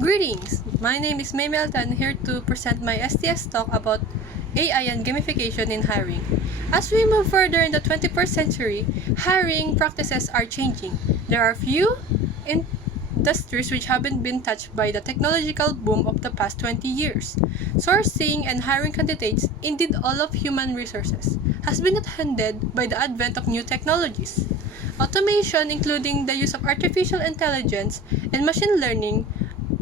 Greetings! My name is May Melton, here to present my STS talk about AI and gamification in hiring. As we move further in the 21st century, hiring practices are changing. There are few industries which haven't been touched by the technological boom of the past 20 years. Sourcing and hiring candidates, indeed all of human resources, has been attended by the advent of new technologies. Automation, including the use of artificial intelligence and machine learning,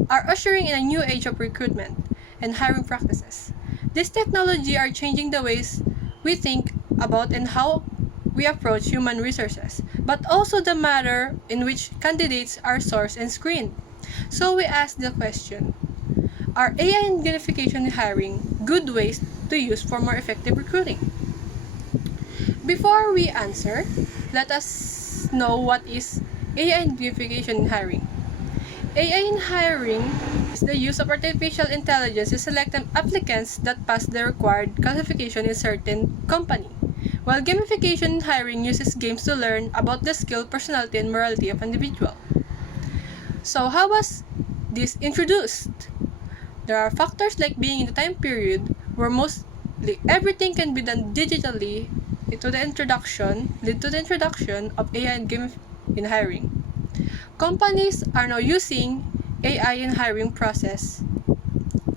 are ushering in a new age of recruitment and hiring practices. This technology are changing the ways we think about and how we approach human resources, but also the manner in which candidates are sourced and screened. So we ask the question, are AI and gamification in hiring good ways to use for more effective recruiting? Before we answer, let us know what is AI and gamification in hiring. AI in hiring is the use of artificial intelligence to select applicants that pass the required classification in certain company, while gamification in hiring uses games to learn about the skill, personality, and morality of an individual. So how was this introduced? There are factors like being in the time period where mostly everything can be done digitally led to the introduction of AI and game in hiring. Companies are now using AI in hiring process,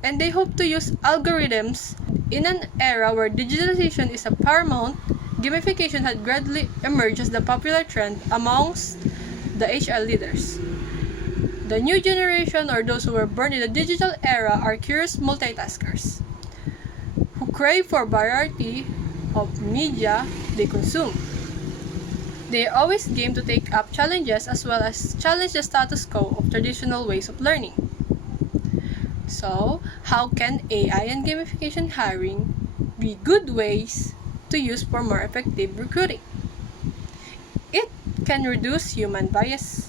and they hope to use algorithms. In an era where digitalization is a paramount, gamification had gradually emerged as the popular trend amongst the HR leaders. The new generation, or those who were born in the digital era, are curious multitaskers who crave for variety of media they consume. They are always game to take up challenges as well as challenge the status quo of traditional ways of learning. So, how can AI and gamification hiring be good ways to use for more effective recruiting? It can reduce human bias.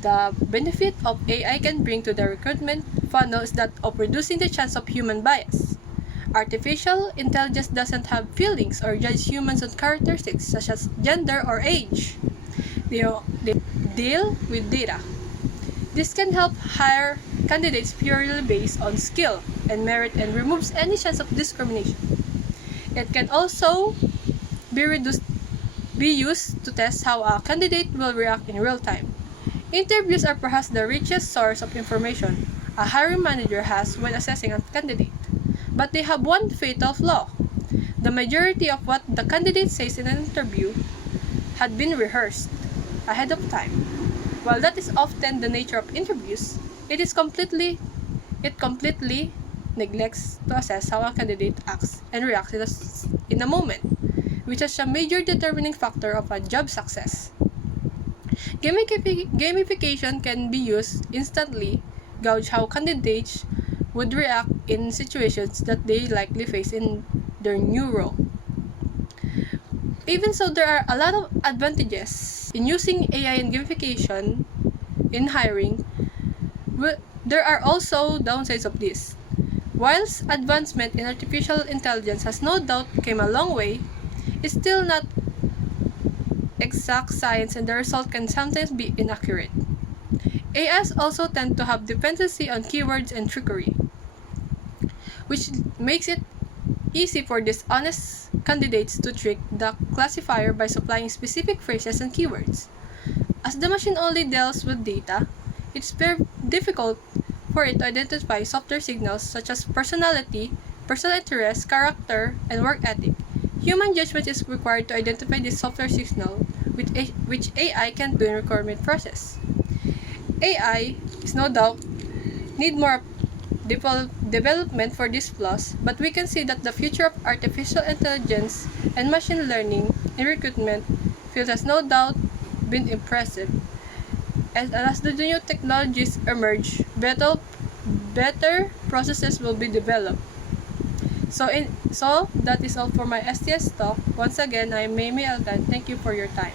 The benefit of AI can bring to the recruitment funnel is that of reducing the chance of human bias. Artificial intelligence doesn't have feelings or judge humans on characteristics such as gender or age. They deal with data. This can help hire candidates purely based on skill and merit and removes any chance of discrimination. It can also be used to test how a candidate will react in real time. Interviews are perhaps the richest source of information a hiring manager has when assessing a candidate. But they have one fatal flaw. The majority of what the candidate says in an interview had been rehearsed ahead of time. While that is often the nature of interviews, it completely neglects to assess how a candidate acts and reacts in a moment, which is a major determining factor of a job success. Gamification can be used instantly, gauge how candidates would react in situations that they likely face in their new role. Even so, there are a lot of advantages in using AI and gamification in hiring. There are also downsides of this. Whilst advancement in artificial intelligence has no doubt came a long way, it's still not exact science and the result can sometimes be inaccurate. AIs also tend to have dependency on keywords and trickery, which makes it easy for dishonest candidates to trick the classifier by supplying specific phrases and keywords. As the machine only deals with data, it's very difficult for it to identify softer signals such as personality, personal interest, character, and work ethic. Human judgment is required to identify this softer signal, which AI can do in recruitment process. AI is no doubt need more development for these flaws, but we can see that the future of artificial intelligence and machine learning in recruitment field has no doubt been impressive. As the new technologies emerge, better processes will be developed. So that is all for my STS talk. Once again, I'm Mimi Altan. Thank you for your time.